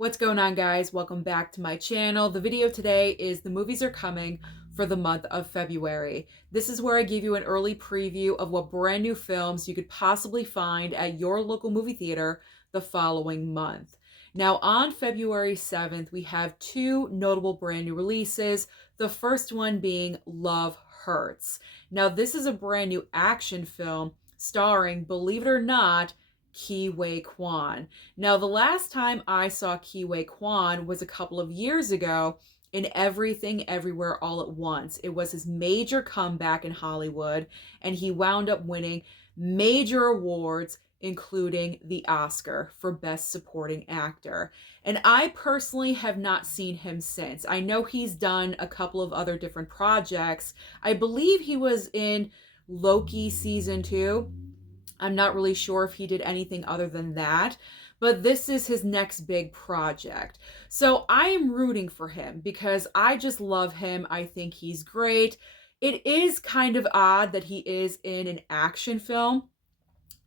What's going on, guys? Welcome back to my channel. The video today is the movies are coming for the month of February. This is where I give you an early preview of what brand new films you could possibly find at your local movie theater the following month. Now, on February 7th, we have two notable brand new releases. The first one being Love Hurts. Now, this is a brand new action film starring, believe it or not, Ke Huy Quan. Now, the last time I saw Ke Huy Quan was a couple of years ago in Everything Everywhere All at Once. It was his major comeback in Hollywood, and he wound up winning major awards, including the Oscar for Best Supporting Actor. And I personally have not seen him since. I know he's done a couple of other different projects. I believe he was in Loki season 2. I'm not really sure if he did anything other than that, but this is his next big project. So I am rooting for him because I just love him. I think he's great. It is kind of odd that he is in an action film.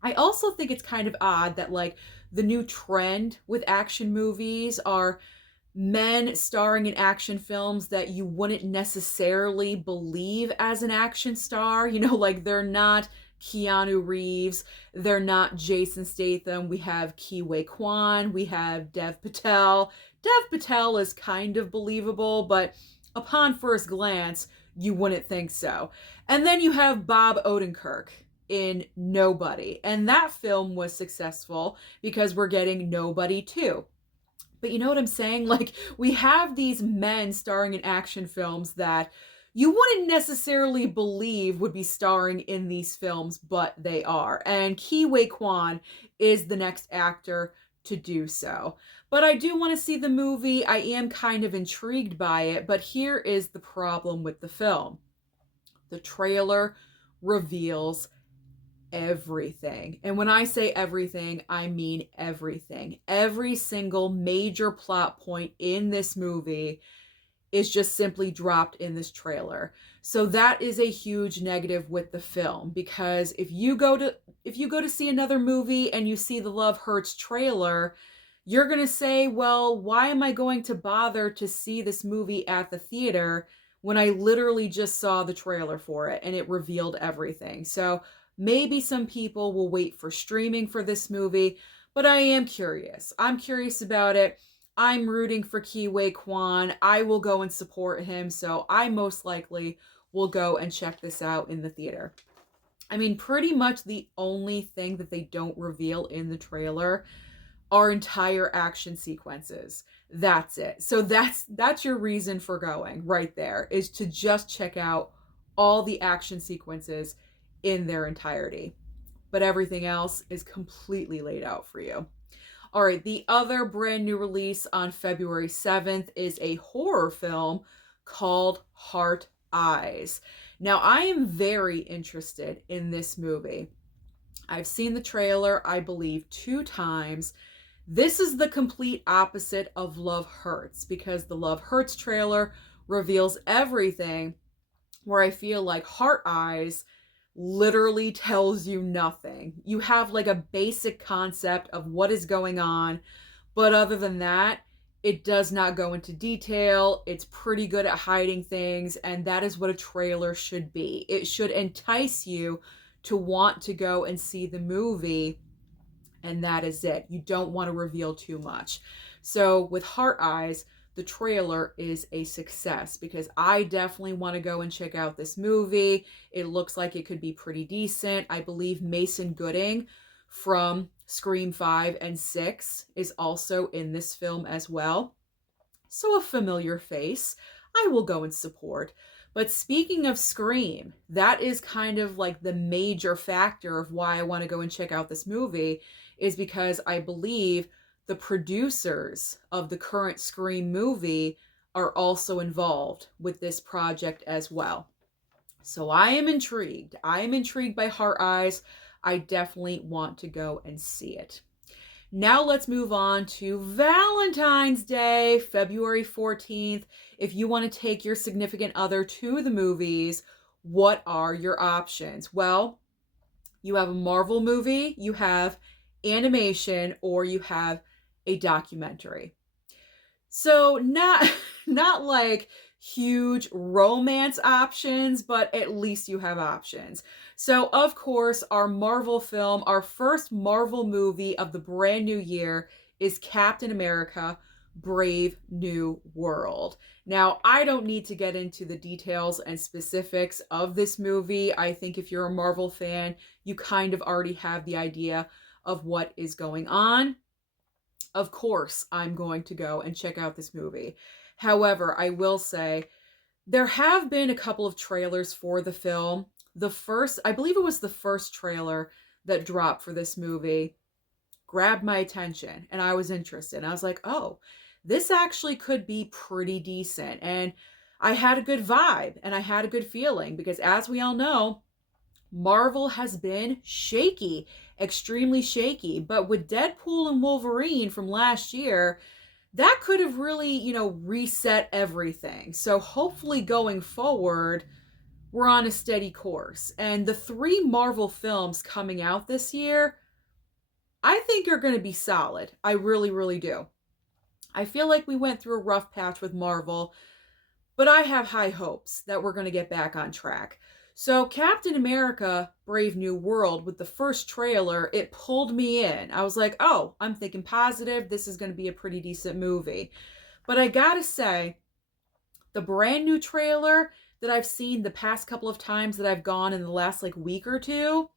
I also think it's kind of odd that like the new trend with action movies are men starring in action films that you wouldn't necessarily believe as an action star. You know, like they're not Keanu Reeves, they're not Jason Statham. We have Ke Huy Quan, we have Dev Patel. Dev Patel is kind of believable, but upon first glance, you wouldn't think so. And then you have Bob Odenkirk in Nobody, and that film was successful because we're getting Nobody too. But you know what I'm saying? Like, we have these men starring in action films that you wouldn't necessarily believe would be starring in these films, but they are. And Ke Huy Quan is the next actor to do so. But I do want to see the movie. I am kind of intrigued by it, but here is the problem with the film. The trailer reveals everything. And when I say everything, I mean everything. Every single major plot point in this movie is just simply dropped in this trailer. So that is a huge negative with the film, because if you go to see another movie and you see the Love Hurts trailer, you're going to say, "Well, why am I going to bother to see this movie at the theater when I literally just saw the trailer for it and it revealed everything?" So maybe some people will wait for streaming for this movie, but I am curious. I'm curious about it. I'm rooting for Ke Huy Quan. I will go and support him, so I most likely will go and check this out in the theater. I mean, pretty much the only thing that they don't reveal in the trailer are entire action sequences. That's it. So that's your reason for going right there, is to just check out all the action sequences in their entirety. But everything else is completely laid out for you. All right, the other brand new release on February 7th is a horror film called Heart Eyes. Now, I am very interested in this movie. I've seen the trailer, I believe, 2 times. This is the complete opposite of Love Hurts, because the Love Hurts trailer reveals everything, where I feel like Heart Eyes literally tells you nothing. You have like a basic concept of what is going on, but other than that, it does not go into detail. It's pretty good at hiding things, and that is what a trailer should be. It should entice you to want to go and see the movie, and that is it. You don't want to reveal too much. So with Heart Eyes, the trailer is a success because I definitely want to go and check out this movie. It looks like it could be pretty decent. I believe Mason Gooding from Scream 5 and 6 is also in this film as well. So a familiar face I will go and support. But speaking of Scream, that is kind of like the major factor of why I want to go and check out this movie, is because I believe the producers of the current Scream movie are also involved with this project as well. So I am intrigued. I am intrigued by Heart Eyes. I definitely want to go and see it. Now let's move on to Valentine's Day, February 14th. If you want to take your significant other to the movies, what are your options? Well, you have a Marvel movie, you have animation, or you have a documentary. So not not like huge romance options, but at least you have options. So of course, our Marvel film, our first Marvel movie of the brand new year is Captain America: Brave New World. Now, I don't need to get into the details and specifics of this movie. I think if you're a Marvel fan, you kind of already have the idea of what is going on. Of course, I'm going to go and check out this movie. However, I will say there have been a couple of trailers for the film. The first, I believe it was the first trailer that dropped for this movie, grabbed my attention and I was interested. I was like, oh, this actually could be pretty decent. And I had a good vibe and I had a good feeling because, as we all know, Marvel has been shaky, extremely shaky. But with Deadpool and Wolverine from last year, that could have really, reset everything. So hopefully going forward, we're on a steady course. And the three Marvel films coming out this year, I think are going to be solid. I really, really do. I feel like we went through a rough patch with Marvel, but I have high hopes that we're going to get back on track. So Captain America: Brave New World, with the first trailer, it pulled me in. I was like, oh, I'm thinking positive. This is going to be a pretty decent movie. But I gotta say, the brand new trailer that I've seen the past couple of times that I've gone in the last like week or two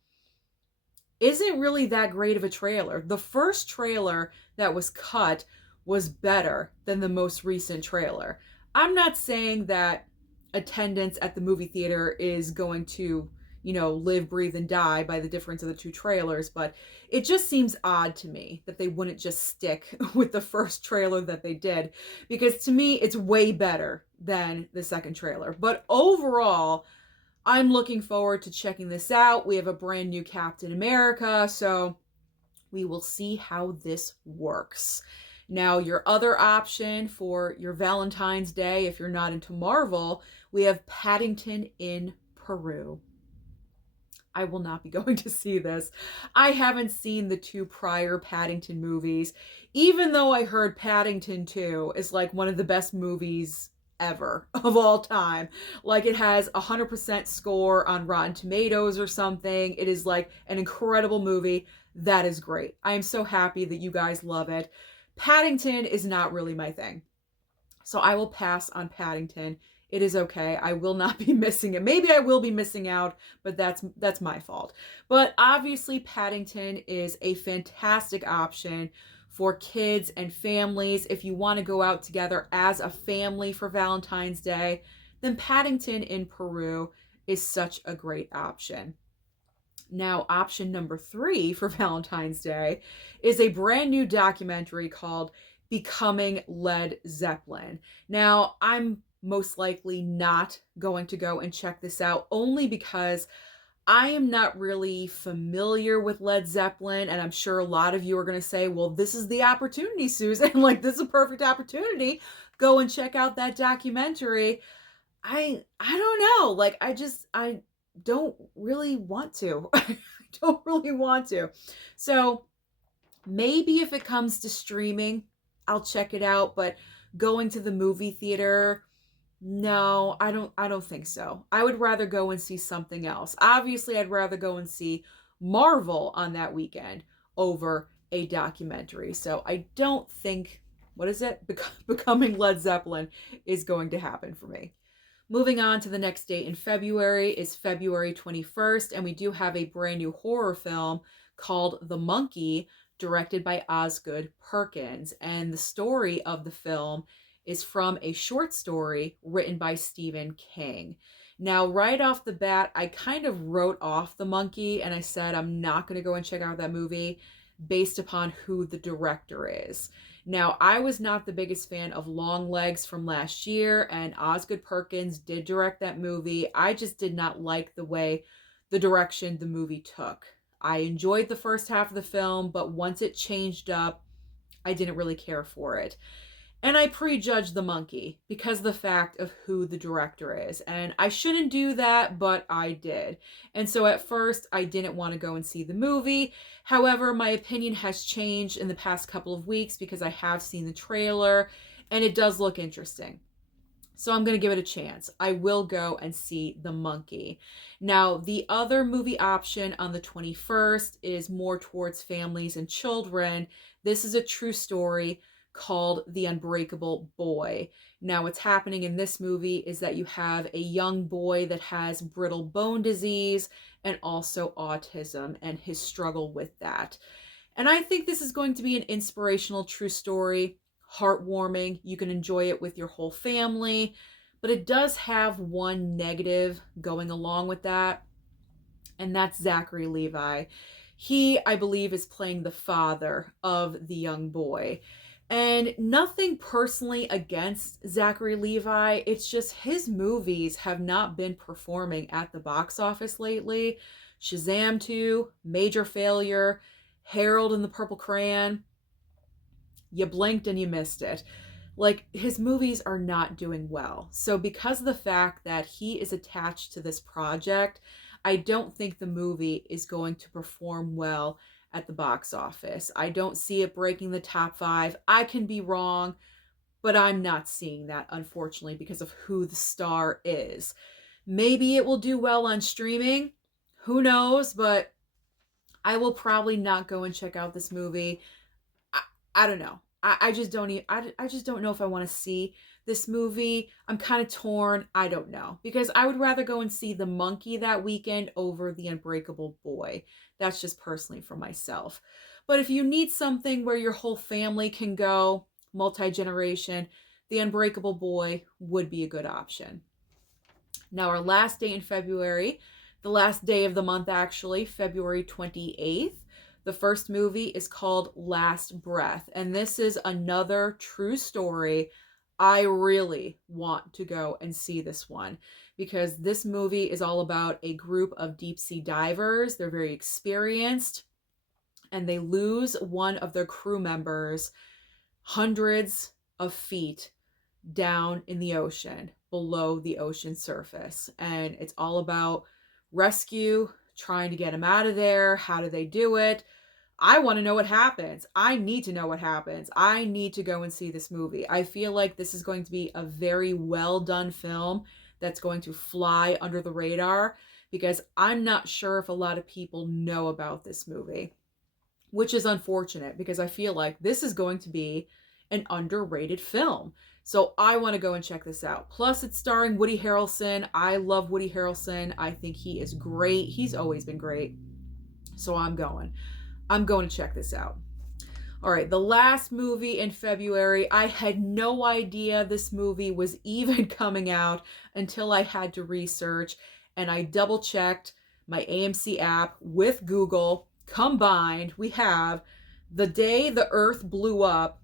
isn't really that great of a trailer. The first trailer that was cut was better than the most recent trailer. I'm not saying that attendance at the movie theater is going to, live, breathe, and die by the difference of the two trailers, but it just seems odd to me that they wouldn't just stick with the first trailer that they did, because to me, it's way better than the second trailer. But overall, I'm looking forward to checking this out. We have a brand new Captain America, so we will see how this works. Now, your other option for your Valentine's Day, if you're not into Marvel, we have Paddington in Peru. I will not be going to see this. I haven't seen the two prior Paddington movies, even though I heard Paddington 2 is like one of the best movies ever of all time. Like, it has 100% score on Rotten Tomatoes or something. It is like an incredible movie. That is great. I am so happy that you guys love it. Paddington is not really my thing, so I will pass on Paddington. It is okay. I will not be missing it. Maybe I will be missing out, but that's my fault. But obviously, Paddington is a fantastic option for kids and families. If you want to go out together as a family for Valentine's Day, then Paddington in Peru is such a great option. Now, option number 3 for Valentine's Day is a brand new documentary called Becoming Led Zepplin. Now, I'm most likely not going to go and check this out, only because I am not really familiar with Led Zeppelin, and I'm sure a lot of you are going to say, well, this is the opportunity, Susan. Like, this is a perfect opportunity. Go and check out that documentary. I don't know. Like, I don't really want to. I don't really want to. So maybe if it comes to streaming, I'll check it out, but going to the movie theater, no, I don't think so. I would rather go and see something else. Obviously, I'd rather go and see Marvel on that weekend over a documentary. So I don't think, what is it? Becoming Led Zeppelin is going to happen for me. Moving on to the next date in February is February 21st, and we do have a brand new horror film called The Monkey, directed by Osgood Perkins. And the story of the film is from a short story written by Stephen King. Now, right off the bat, I kind of wrote off The Monkey, and I said I'm not going to go and check out that movie based upon who the director is. Now, I was not the biggest fan of Longlegs from last year, and Osgood Perkins did direct that movie. I just did not like the way the direction the movie took. I enjoyed the first half of the film, but once it changed up, I didn't really care for it. And I prejudged The Monkey because of the fact of who the director is. And I shouldn't do that, but I did. And so at first, I didn't want to go and see the movie. However, my opinion has changed in the past couple of weeks because I have seen the trailer. and it does look interesting. So I'm going to give it a chance. I will go and see The Monkey. Now, the other movie option on the 21st is more towards families and children. This is a true story called The Unbreakable Boy. Now, what's happening in this movie is that you have a young boy that has brittle bone disease and also autism and his struggle with that. And I think this is going to be an inspirational true story, heartwarming. You can enjoy it with your whole family, but it does have one negative going along with that, and that's Zachary Levi. He, I believe, is playing the father of the young boy. And nothing personally against Zachary Levi. It's just his movies have not been performing at the box office lately. Shazam 2, major failure. Harold and the Purple Crayon, you blinked and you missed it. Like, his movies are not doing well. So because of the fact that he is attached to this project, I don't think the movie is going to perform well at the box office. I don't see it breaking the top 5. I can be wrong, but I'm not seeing that, unfortunately, because of who the star is. Maybe it will do well on streaming. Who knows? But I will probably not go and check out this movie. I don't know. I just don't even, I just don't know if I want to see this movie. I'm kind of torn. I don't know, because I would rather go and see The Monkey that weekend over The Unbreakable Boy. That's just personally for myself. But if you need something where your whole family can go, multi-generation, The Unbreakable Boy would be a good option. Now, our last day in February, the last day of the month actually, February 28th, the first movie is called Last Breath, and this is another true story. I really want to go and see this one because this movie is all about a group of deep sea divers. They're very experienced, and they lose one of their crew members hundreds of feet down in the ocean, below the ocean surface. And it's all about rescue, trying to get him out of there. How do they do it? I want to know what happens. I need to know what happens. I need to go and see this movie. I feel like this is going to be a very well done film that's going to fly under the radar, because I'm not sure if a lot of people know about this movie, which is unfortunate because I feel like this is going to be an underrated film. So I want to go and check this out. Plus, it's starring Woody Harrelson. I love Woody Harrelson. I think he is great. He's always been great. So I'm going to check this out. All right, the last movie in February, I had no idea this movie was even coming out until I had to research, and I double checked my AMC app with Google. Combined, we have The Day the Earth Blew Up,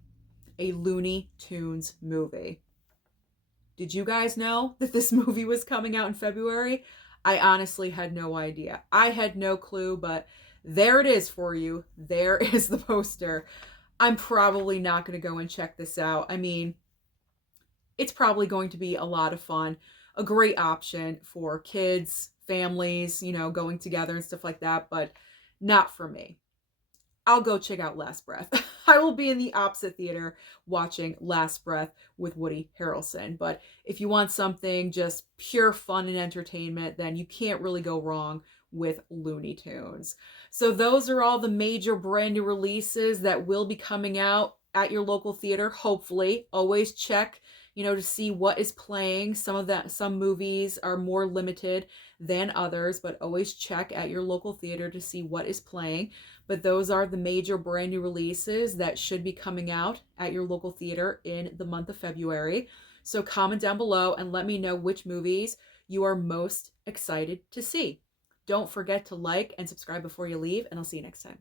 a Looney Tunes movie. Did you guys know that this movie was coming out in February? I honestly had no idea. I had no clue, but there it is for you. There is the poster. I'm probably not going to go and check this out. I mean, it's probably going to be a lot of fun. A great option for kids, families, going together and stuff like that, but not for me. I'll go check out Last Breath. I will be in the opposite theater watching Last Breath with Woody Harrelson. But if you want something just pure fun and entertainment, then you can't really go wrong with Looney Tunes. So those are all the major brand new releases that will be coming out at your local theater, hopefully. Always check, to see what is playing. Some movies are more limited than others, but always check at your local theater to see what is playing. But those are the major brand new releases that should be coming out at your local theater in the month of February. So comment down below and let me know which movies you are most excited to see. Don't forget to like and subscribe before you leave, and I'll see you next time.